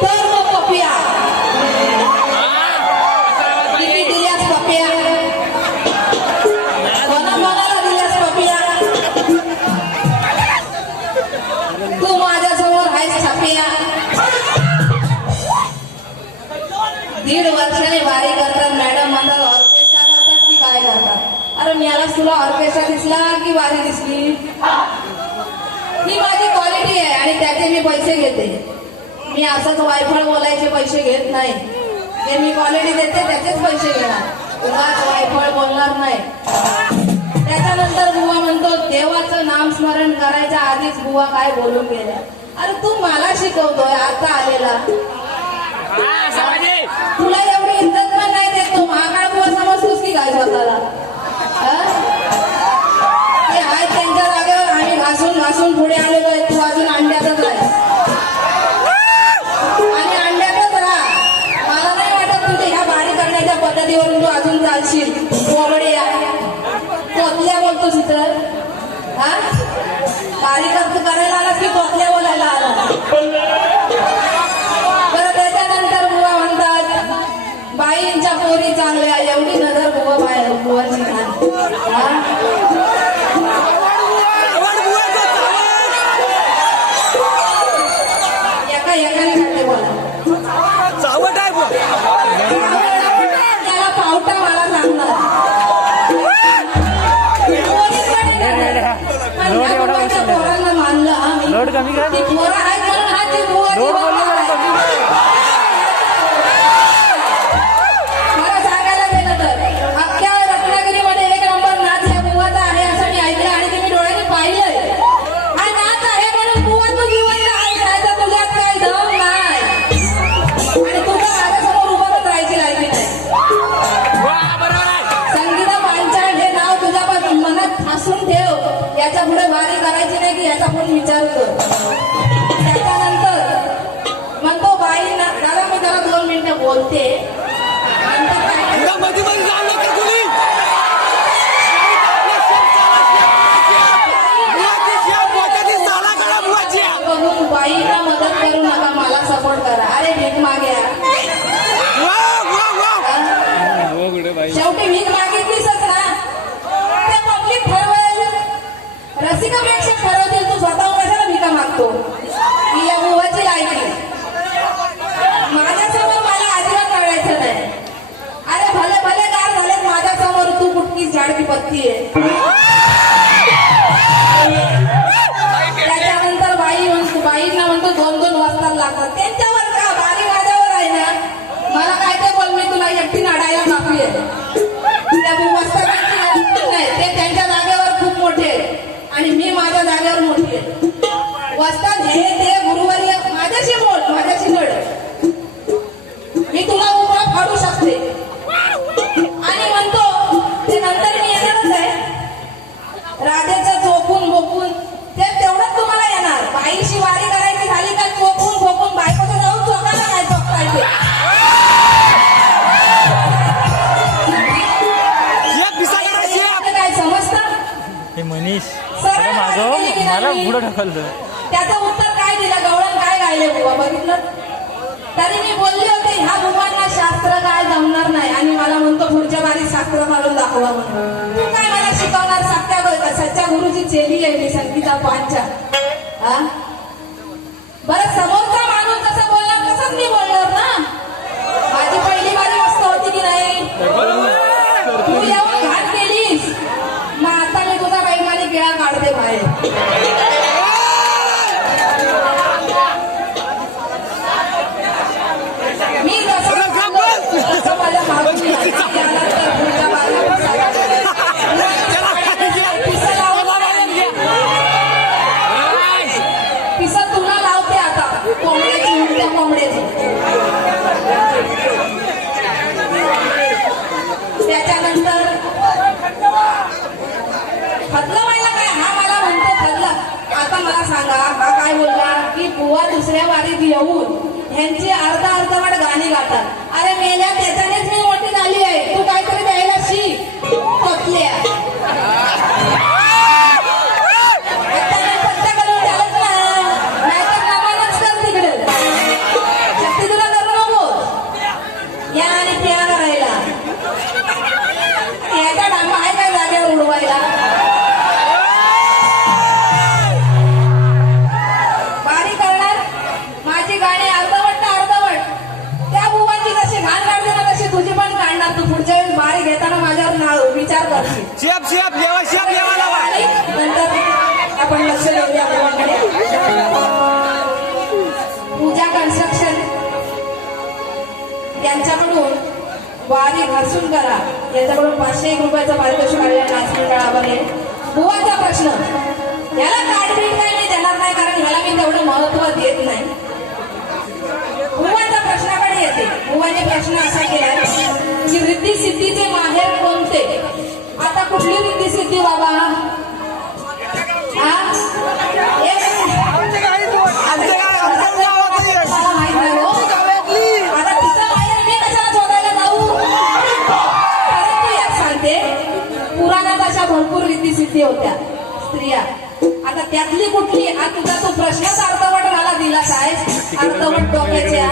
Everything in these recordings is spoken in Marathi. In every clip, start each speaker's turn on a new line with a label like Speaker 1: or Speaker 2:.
Speaker 1: सर्व पप्या किती दिल्यास पप्या कोणा कोणाला दिल्यास तू माझ्यासमोर आहेस छापिया दीड वर्षाने बारी करतात मॅडम म्हणतात ऑर्केस्ट्रा करतात की काय करतात? अरे यालाच तुला ऑर्केस्ट्रा दिसला की वारी दिसली? ही माझी क्वालिटी आहे आणि त्याचे मी पैसे घेते. मी असंच वायफळ बोलायचे पैसे घेत नाही. जे मी क्वालिटी देते त्याचेच पैसे घेणार. उगाच वायफळ बोलणार नाही. त्याच्यानंतर बुवा म्हणतो देवाचं नामस्मरण करायच्या आधीच बुवा काय बोलून गेल्या. अरे तू मला शिकवतोय आता आलेला. इस झाड़ की पत्ती है त्याच्यानंतर बाई म्हणतो बाईंना म्हणतो दोन दोन वाजता लागतात. त्यांच्या
Speaker 2: कुठं ढकललं.
Speaker 1: त्याचं उत्तर काय दिलं? गवळण काय गायले बघितलं? तरी मी बोलली होती ह्या बुवांना शास्त्र काय जमणार नाही आणि मला म्हणतो पुढच्या बारी शास्त्र मारून दाखवा तू काय मला शिकवणार? सत्या गोयता सच्च्या गुरुची चेली आहे मी संगीता पांच्या बरं समोरचा खतलं व्हायला काय? हा मला म्हणतो खतलं आता मला सांगा हा काय बोलला की बुवा दुसऱ्या वारीत येऊन ह्यांची अर्धा अर्धवट गाणी गातात. अरे मेल्या त्याच्या वारी घरसून करा. यांच्याकडून पाचशे एक रुपयाचं पारितोषिक आलेलं नाच मंडळावर बुवाचा प्रश्न. याला काढबीट काही मी देणार नाही कारण ह्याला मी तेवढं महत्त्व देत नाही. बुवाच्या प्रश्नाकडे येते. बुवाने प्रश्न असा केला की रिद्धी सिद्धीचे माहेर कोणते? आता कुठली रिद्धी सिद्धी बाबा? हा? माहीत नाही भरपूर रीती सिद्धी होत्या. स्त्रिया. आता त्यातली कुठली? हा तुझा तो प्रश्नच अर्धवट मला दिला काय अर्धवट डोक्याच्या.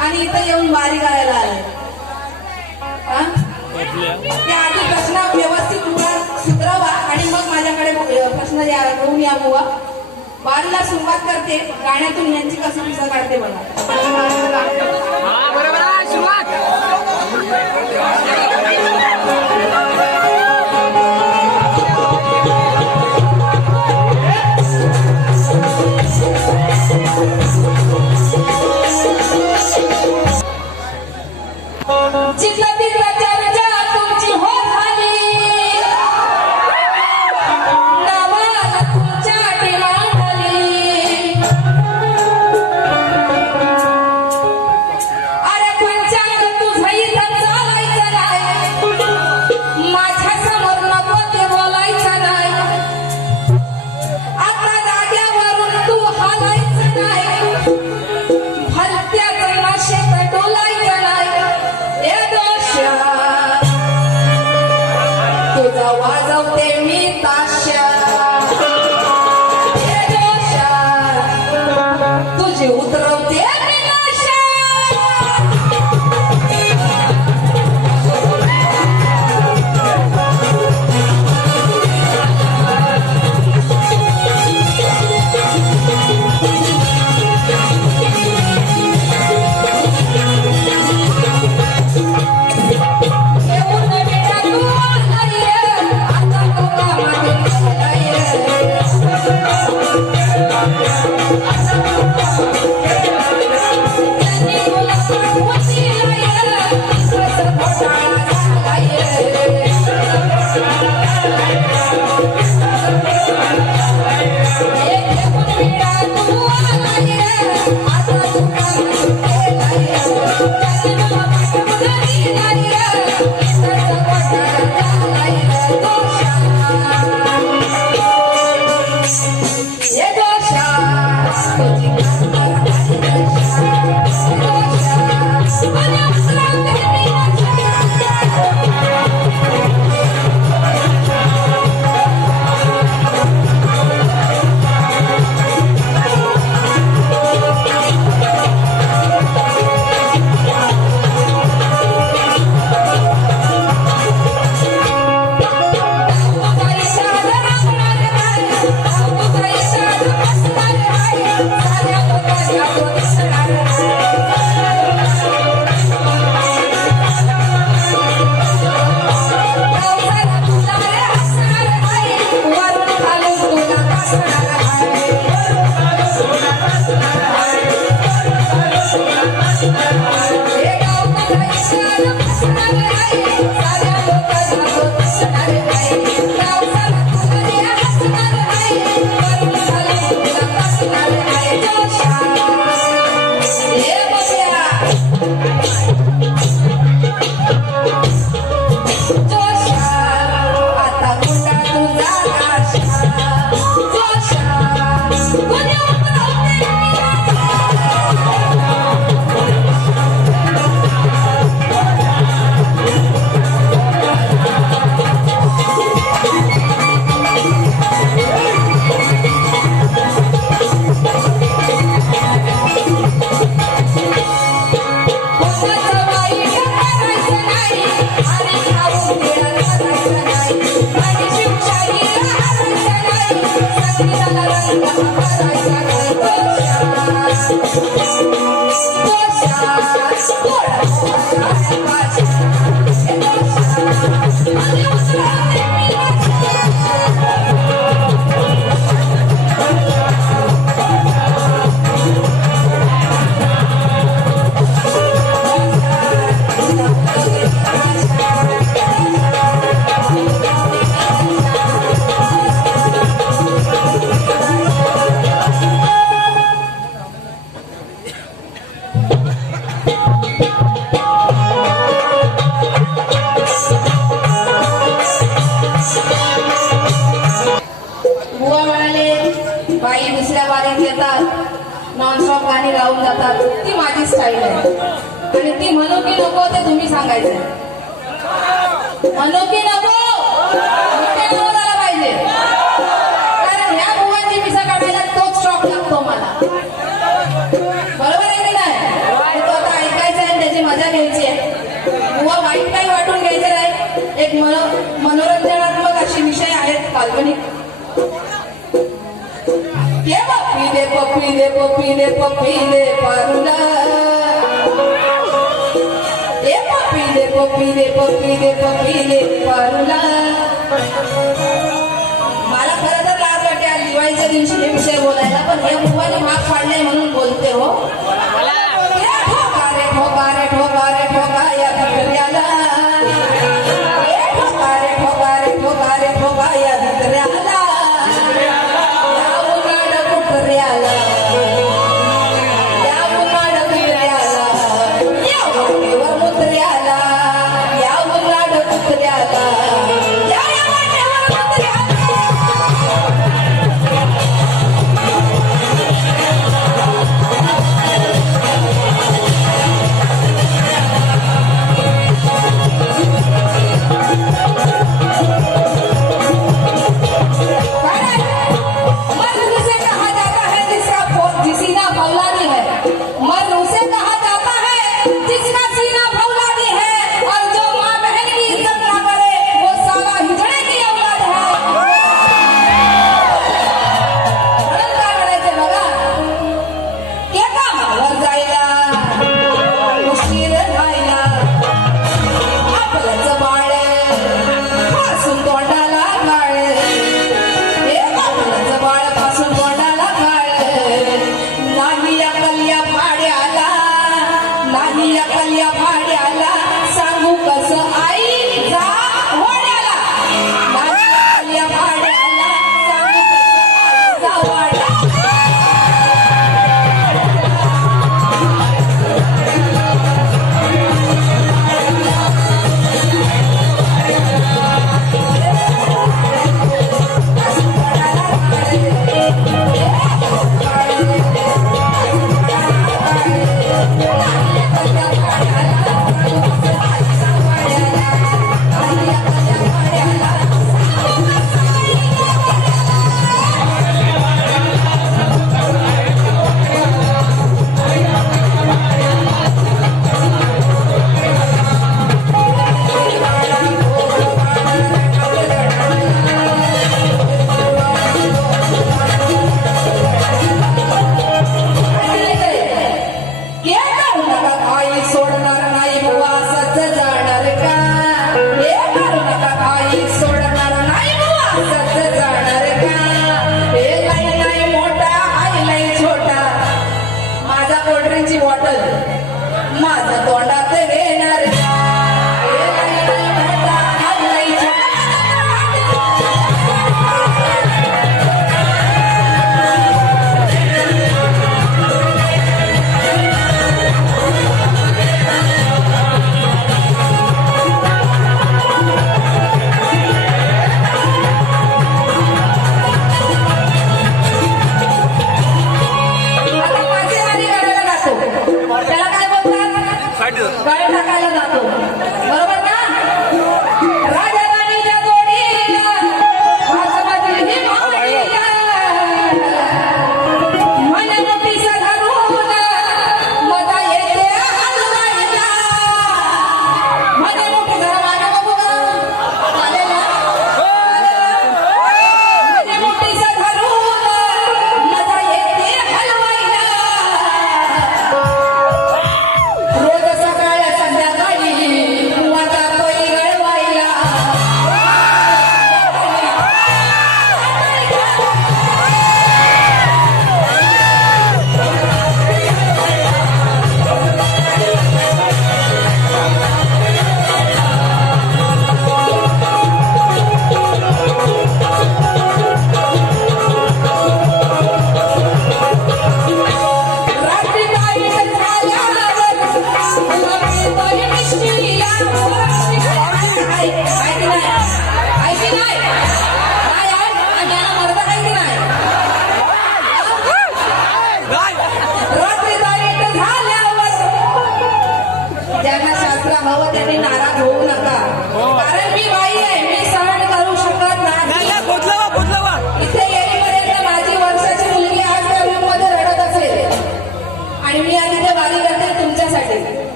Speaker 1: आणि इथं येऊन वारी करायला आले. हा? त्या आधी प्रश्न व्यवस्थित मुळात सुधरवा आणि मग माझ्याकडे प्रश्न या- घेऊन या बुवा. वारीला सुरुवात करते. गाण्यातून यांची कशी पिसा काढते बघा.
Speaker 2: बरोबर आहे सुरुवात.
Speaker 1: Cinta. ती माझी स्टाईल आहे. आणि ती मनोकी नको ते तुम्ही सांगायचंय. मनोकी नको! पाहिजे. कारण स्टॉक मला. बरोबर आहे की नाही? तो आता ऐकायचा आहे त्याची मजा घ्यायची आहे. मुवा वाईट काही वाटून घ्यायचे नाही. एक मनोरंजनात्मक असे विषय आहेत काल्पनिक. पपिले पपिले पपिले पारुला। ए पपिले पपिले पपिले पपिले पारुला। मला खरं तर लाज वाटते आज दिवाळीच्या दिवशी हे विषय बोलायला पण या बुवाने माग पाडले म्हणून बोलते हो. ठोका रे ठोका रे ठोका रे ठोका या ठोकऱ्याला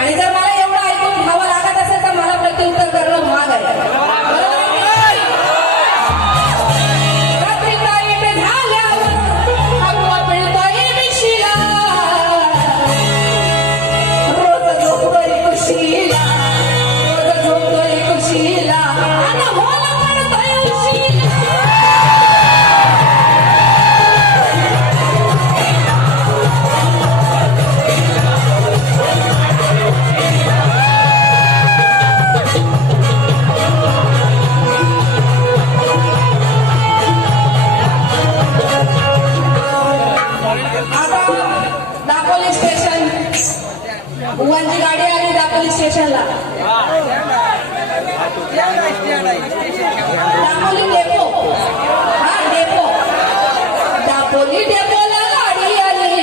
Speaker 1: அனிதமா ನಡೆಯಾಗಿ ದಾಪಲ್ಲಿ ಸ್ಟೇಷನ್ ದಾಪೋಲಿ ಡೆಪೋ ಹಾ ಡೆಪೋ ದಾಪೋಲಿ ಡೆಪೋಲ ಅಡಿಯಲ್ಲಿ